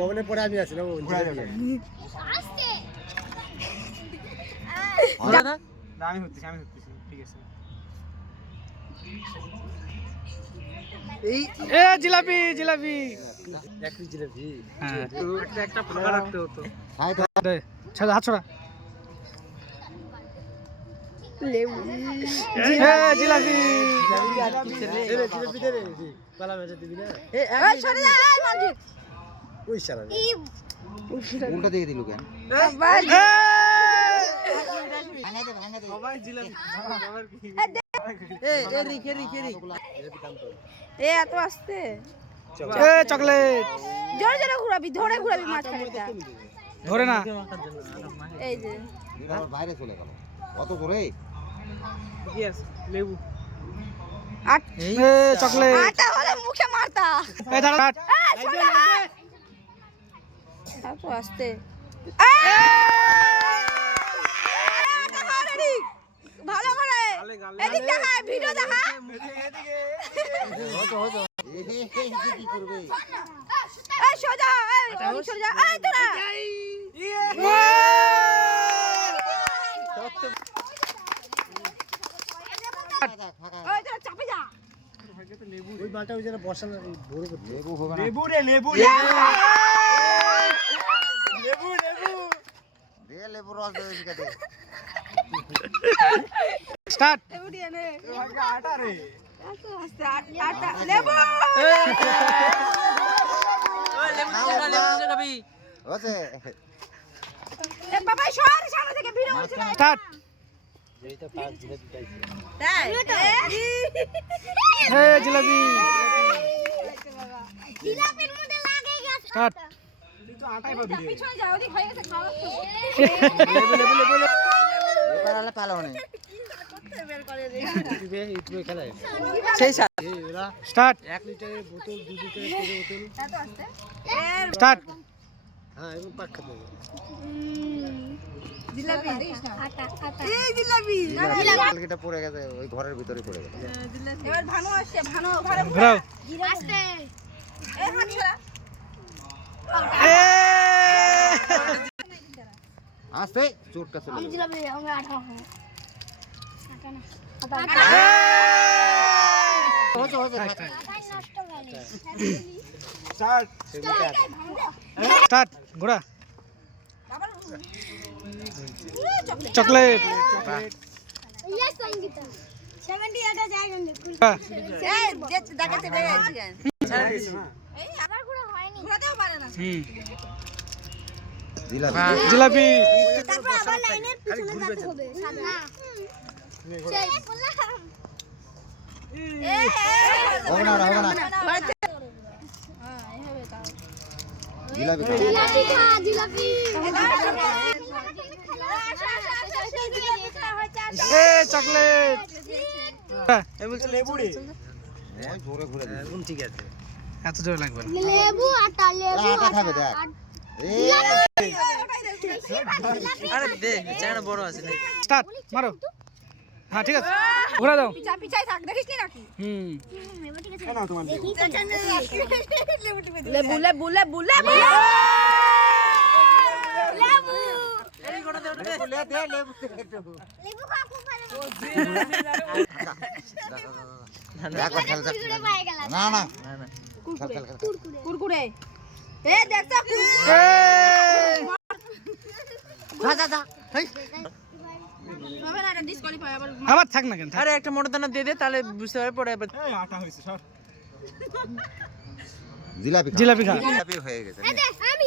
পবনে পরে আমি আছি না আমি হচ্ছি ঠিক আছে এই এ জিলাপি জিলাপি একই জিলাপি হ্যাঁ একটা ফাঁকা রাখতে হতো দে ছাড়া হাত ছড়া লেবু এ জিলাপি জিলাপি দে রে পালা মেজে দিবি না এই সরে যা এই মঞ্জিত ওই শালা উল্টা দিকে দিলু কেন আবার ভাঙা দে সবাই জিলাপি আবার কি এ এত আসতে এ চকলেট জোরে জোরে ঘুরাবি ধরে ঘুরাবি মাঝখানেটা ধরে না এই যে আবার বাইরে চলে গেল কত করে ইয়েস লেবু আট এ চকলেট আটা হলে মুখে মারতা এ দাঁড়া এত আসতে ভালো করে এদিক দেখা ভিডিও দেখা কি করবে এই সোজা এই সোজা এই তোরা ওই তোরা চাপে যা ওই বালটা ওই যেন বর্ষা ভরে করতে লেবু হবে না লেবু রে লেবু লেবু দে লেবু রস দে ওইদিকে দে স্টার্ট লেবু দিয়ে নে আটা রে এত আসতে আটা লেবু ওতে এ বাবা সর সামনে থেকে ভিডিও করছিস না স্টার্ট যেটা ফার্স্ট জিলাপি পাইছে তাই এ জিলাপি জিলাপির মধ্যে লাগে গেছে স্টার্ট তুই তো আটাই পাবি রে পিছনে যাও ওদিক হয়ে গেছে খাওয়া এবার আলে পালো না ইউটিউবে খেলায় সেই সাথ এই ওরা স্টার্ট 1 লিটারের বোতল 2 লিটারের তেলের বোতল এত আসতে স্টার্ট হ্যাঁ এবং পাক খেতে হবে জিলাপি আটা এই জিলাপি কালকেটা পড়ে গেছে ওই ঘরের ভিতরে পড়ে গেছে এবার ভানু আসছে ভানু ঘরে ঘোরাও আসতে এই হাত ছড়া এ আস্তে চোটটা চলে গেল জিলাপি আমরা আটা খাবো আটা না হচ্ছে হচ্ছে স্টার্ট স্টার্ট ঘোরা আবার চকলেট ইয়া সঙ্গীতা 70 আটা যায় গন্ডে এই দেখাতে পেরে আছি এই আবার ঘোরা হয়নি ঘোরাতেও পারে না হুম জিলাপি জিলাপি তারপর আবার লাইনের পিছনে যেতে হবে সাদা সেই বললাম হবে না হবে না জিলাপি জিলাপি এ চকলেট এ বলছে লেবু রে ওই জোরে ঘুরে দিই এখন ঠিক আছে এত জোরে লাগবে না লেবু আটা আটা খাবে দেখ আরে দে চায়না বড় আছে না স্টার্ট মারো হ্যাঁ ঠিক আছে ঘোরা দাও পিছাই থাক দেখিস নি নাকি হুম কেন তোমার লেবু লেবু লেবু লেবু লেবু এই গোটা দে লেবু লে দে লেবু একটু লেবু কাকু পারে দেখো খেল দেখ না না খেল খেল খেল কুরকুরে এ দেখছ এ যা যা যা হবে না এটা ডিসকোয়ালিফাই আবার আবার থাক না কেন থাক। আরে একটা মোটা দানা দিয়ে দে তাহলে বুঝতে পারবে পরে আবার এই আটা হইছে সর জিলাপি জিলাপি খা জিলাপি হয়ে গেছে আমি